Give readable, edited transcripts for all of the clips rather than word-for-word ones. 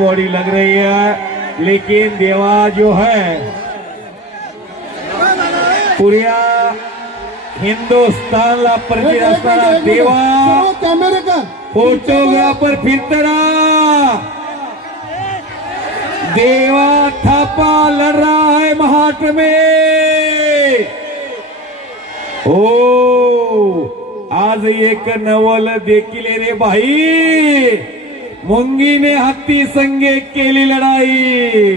Body लग रही है, लेकिन देवा जो है पुऱ्या हिंदुस्थानला परिचित असणारा देवा कॅमेरा का फोटोग्राफर फिरतरा देवा थापा लड़ रहा है महाराष्ट्र में। ओ आज एक नवल देखील रे भाई, मुंगीने हत्ती संगे केली लढाई।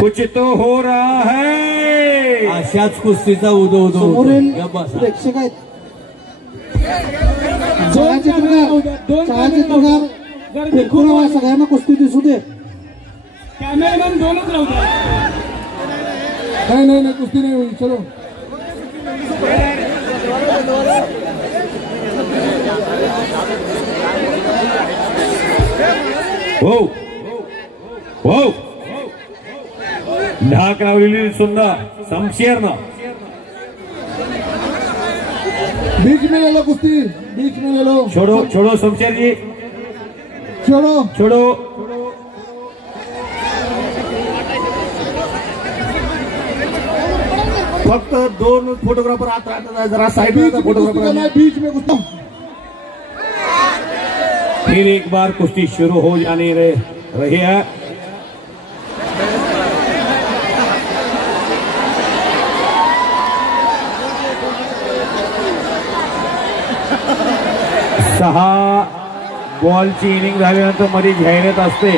कुछ तो हो रहा है। अशाच कुस्तीचा उदो उदो प्रेक्षक आहेत, छायाचित्रकार फिरकून सगळ्यांना कुस्ती दिसू दे। कॅमेरामॅन दोनच राहू द्या। नाही कुस्ती नाही होईल, चलो हो हो ढाक लावलेली सुंदर शमशेर ना बीच में ले लो कुश्ती, बीच में ले लो। छोड़ो छोड़ो शमशेर जी, छोड़ो छोड़ो। फक्त दोन फोटोग्राफर आत राहतात, जरा साइड में फोटोग्राफर बीच में कुश्ती। फिर एक बार कुश्ती शुरू हो जाने रही है। सहा बॉलची इनिंग झाल्यानंतर मध्ये जाहिरात असते,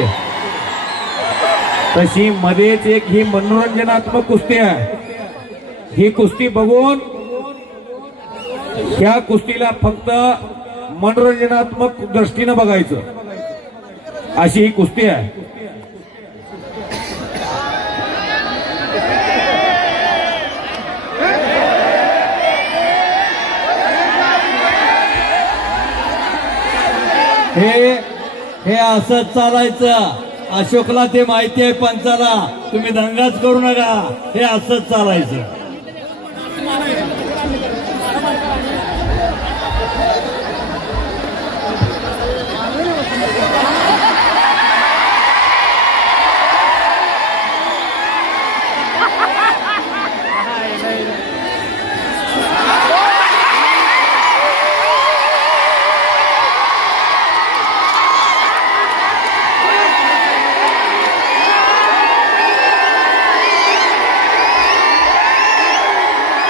तशी मध्येच एक ही मनोरंजनात्मक कुस्ती आहे। ही कुस्ती बघून ह्या कुस्तीला फक्त मनोरंजनात्मक दृष्टीने बघायचं, अशी ही कुस्ती आहे। हे असंच चालायचं। अशोकला ते माहिती आहे, पंचाला तुम्ही दंगाच करू नका, हे असंच चालायचं।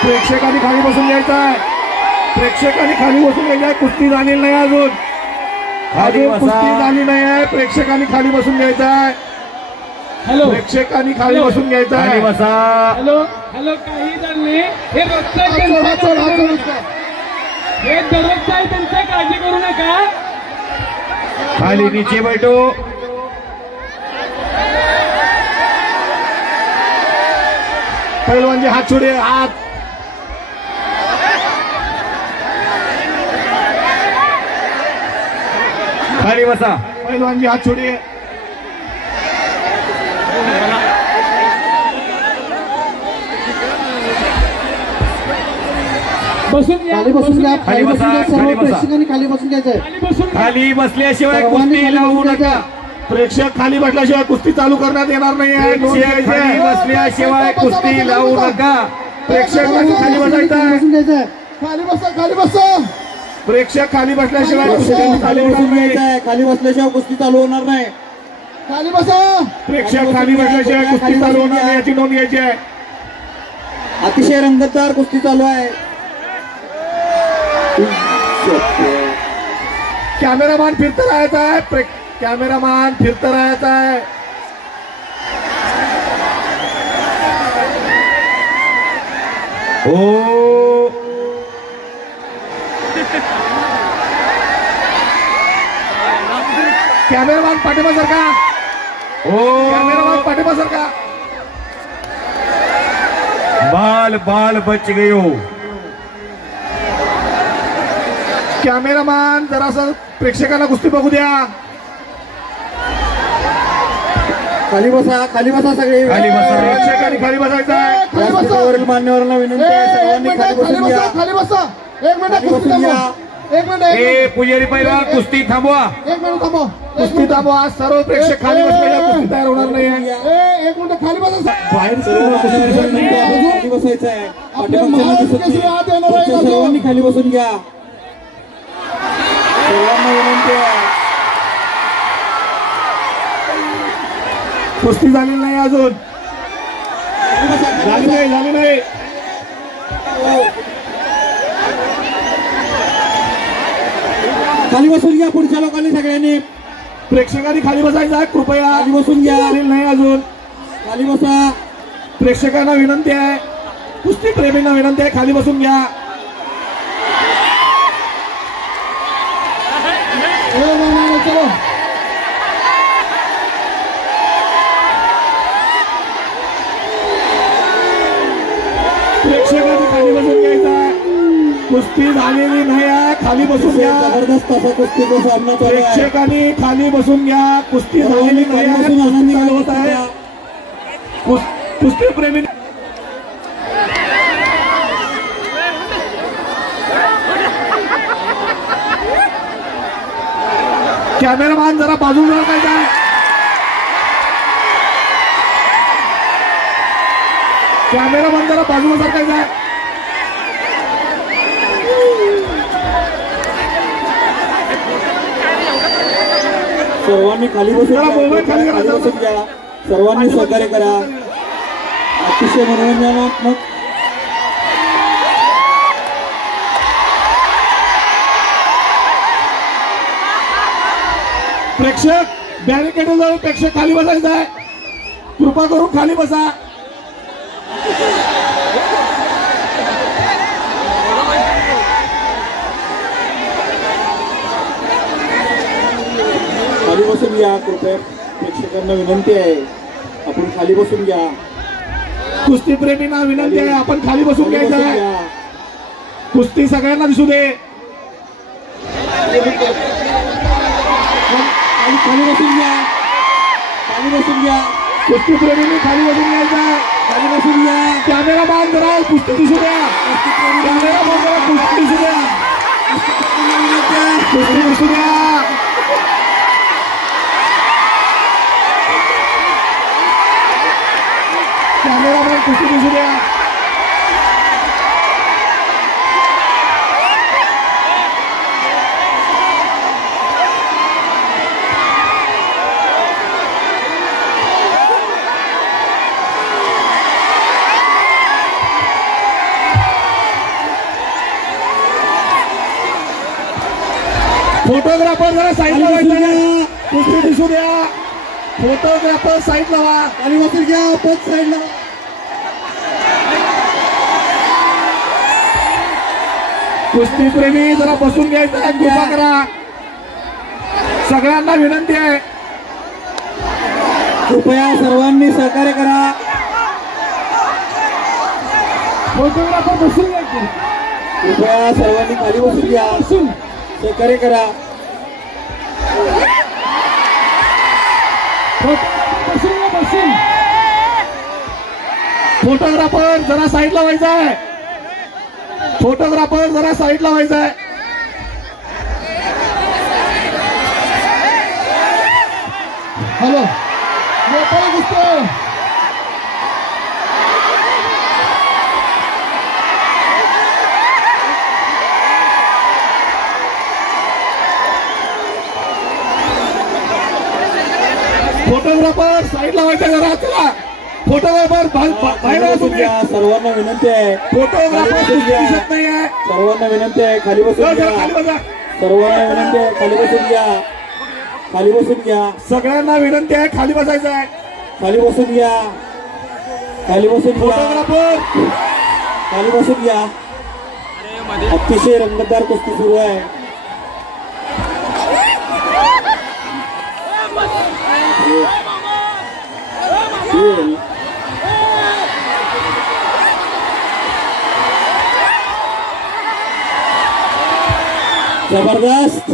प्रेक्षकांनी खाली बसून घ्यायचं आहे, प्रेक्षकांनी खाली बसून घ्यायचं आहे। कुस्ती झालेली नाही अजून कुस्ती झाली नाही आहे, प्रेक्षकांनी खाली बसून घ्यायचं आहे। हॅलो, प्रेक्षकांनी खाली बसून घ्यायचं आहे। हॅलो हॅलो, काही जण नाही, हे रोजचं हे दररोजचं आहे त्यांचं, काळजी करू नका। खाली नीचे बैठो। पहलवान जी हाथ छोड़िए, हाथ खाली बसा। पहलवान जी हाथ छोड़िए। बसून घ्या, खाली बसून घ्या, खाली बसा, खाली बसा। प्रेक्षकांनी खाली बसून घ्यायचंय। खाली बसून घ्या। खाली बसल्याशिवाय कुस्ती लावू नका। प्रेक्षक खाली बसल्याशिवाय कुस्ती चालू करण्यात येणार नाही आहे। प्रेक्षक खाली बसल्याशिवाय कुस्ती लावू नका। प्रेक्षकांनी खाली बसायचं आहे। बसून घ्यायचंय, खाली बसा, खाली बसा। प्रेक्षक खाली बसल्याशिवाय कुस्ती खाली चालू बसून होणार नाही। घ्यायचंय, खाली बसल्याशिवाय कुस्ती चालू होणार नाही। खाली बसा। प्रेक्षक खाली बसल्याशिवाय कुस्ती चालू होणार नाही याची नोंद घ्यायची आहे। अतिशय रंगतदार कुस्ती चालू आहे। कॅमेरामॅन फिरता राहायचा आहे, कॅमेरामॅन फिरता राहायचा आहे। हो कॅमेरामॅन पाठिंबा सरका, हो कॅमेरामॅन पाठिंबा सरका। बाल बाल बच गयो। कॅमेरामॅन जरासं प्रेक्षकांना कुस्ती बघू द्या। खाली बसा सगळे खाली बसा. प्रेक्षकांनी खाली बसायचं आहे. व्यासपीठावरील मान्यवरांना विनंती आहे सर्वांनी खाली बसून घ्या. खाली बसा. एक मिनिट खाली कुस्ती बसून थांबवा. घ्या. एक मिनिट ए पुजारी पहिलवान कुस्ती थांबवा. एक मिनिट थांबवा. कुस्ती थांबवा. सर्व प्रेक्षक खाली बसलेल्या कुस्ती तयार होणार नाही आहे. एक मिनिट खाली बसा. बाहेर सर्व खाली बसायचं आहे. आपल्या महाराष्ट्र केसरी आत येणार आहे. सर्वांनी खाली बसून घ्या. सर्वांना विनंती आहे. कुस्ती झालेली नाही अजून. झाली नाही. खाली बसून घ्या पुढच्या लोकांनी सगळ्यांनी. प्रेक्षकांनी खाली बसायचं आहे. कृपया खाली बसून घ्या. झालेली नाही अजून. खाली बसा. प्रेक्षकांना विनंती आहे. कुस्ती प्रेमींना विनंती आहे खाली बसून घ्या. चलो प्रेक्षकांनी खाली बसून घ्यायचं आहे. कुस्ती झालेली नाही आहे. खाली बसून घ्या. जबरदस्त असा कुस्तीचा सामना चालू आहे. प्रेक्षकांनी खाली बसून घ्या. कुस्ती झालेली नाही आहे. कुस्ती चालू होत आहे. कुस्ती प्रेमी कॅमेरामॅन जरा बाजूला सरकायचा आहे. कॅमेरामॅन जरा बाजूला सरकायचा आहे. सर्वांनी खाली बसून जरा मोबाईल खाली करा. बसून घ्या. सर्वांनी सहकार्य करा. अतिशय मनोरंजनात्मक प्रेक्षक बॅरिकेड जवळ प्रेक्षक खाली बसायचं आहे. कृपा करून खाली बसा. खाली बसून घ्या. कृपया प्रेक्षकांना विनंती आहे आपण खाली बसून घ्या. कुस्ती प्रेमींना विनंती आहे आपण खाली बसून खाली घ्यायचं बसून आहे. घ्या. कुस्ती सगळ्यांना दिसू दे. खाली बसून घ्या. खाली बसून घ्या. कुस्ती प्रेमींनी खाली बसून घ्यायचं आहे. खाली बसून घ्या. कॅमेरामॅन जरा कुस्ती दिसू द्या. कॅमेरामॅन जरा कुस्ती दिसू द्या. कुस्ती दिसू द्या. कॅमेरामॅन कुस्ती दिसू द्या. फोटोग्राफर जरा साईडला व्हायचा. कुस्ती दिसू द्या. फोटोग्राफर साईडला व्हा. खाली बसून घ्या. पद साईडला. कुस्ती प्रेमी जरा बसून घ्यायचं आहे. कृपा करा. सगळ्यांना विनंती आहे. कृपया सर्वांनी सहकार्य करा. फोटोग्राफर बसून घ्यायचे. कृपया सर्वांनी खाली बसून घ्या. सहकार्य करा. बसून फोटोग्राफर जरा साईडला व्हायचा आहे. फोटोग्राफर जरा साईडला व्हायचा आहे. हॅलो मोकळी कुस्ती. फोटोग्राफर साईडला व्हायचा जरा. चला फोटोग्राफर बाहेर खाली बसून बसून घ्या. घ्या. सर्वांना विनंती आहे. फोटोग्राफर खाली बसून घ्या. दिसत नाही आहे. सर्वांना विनंती आहे खाली बसून जरा घ्या. खाली बसा. सर्वांना विनंती आहे खाली बसून घ्या. खाली बसून घ्या. सगळ्यांना विनंती आहे खाली बसायचं आहे. खाली बसून घ्या. खाली बसून घ्या. फोटोग्राफर खाली बसून घ्या. अतिशय रंगतदार कुस्ती सुरू आहे. जबरदस्त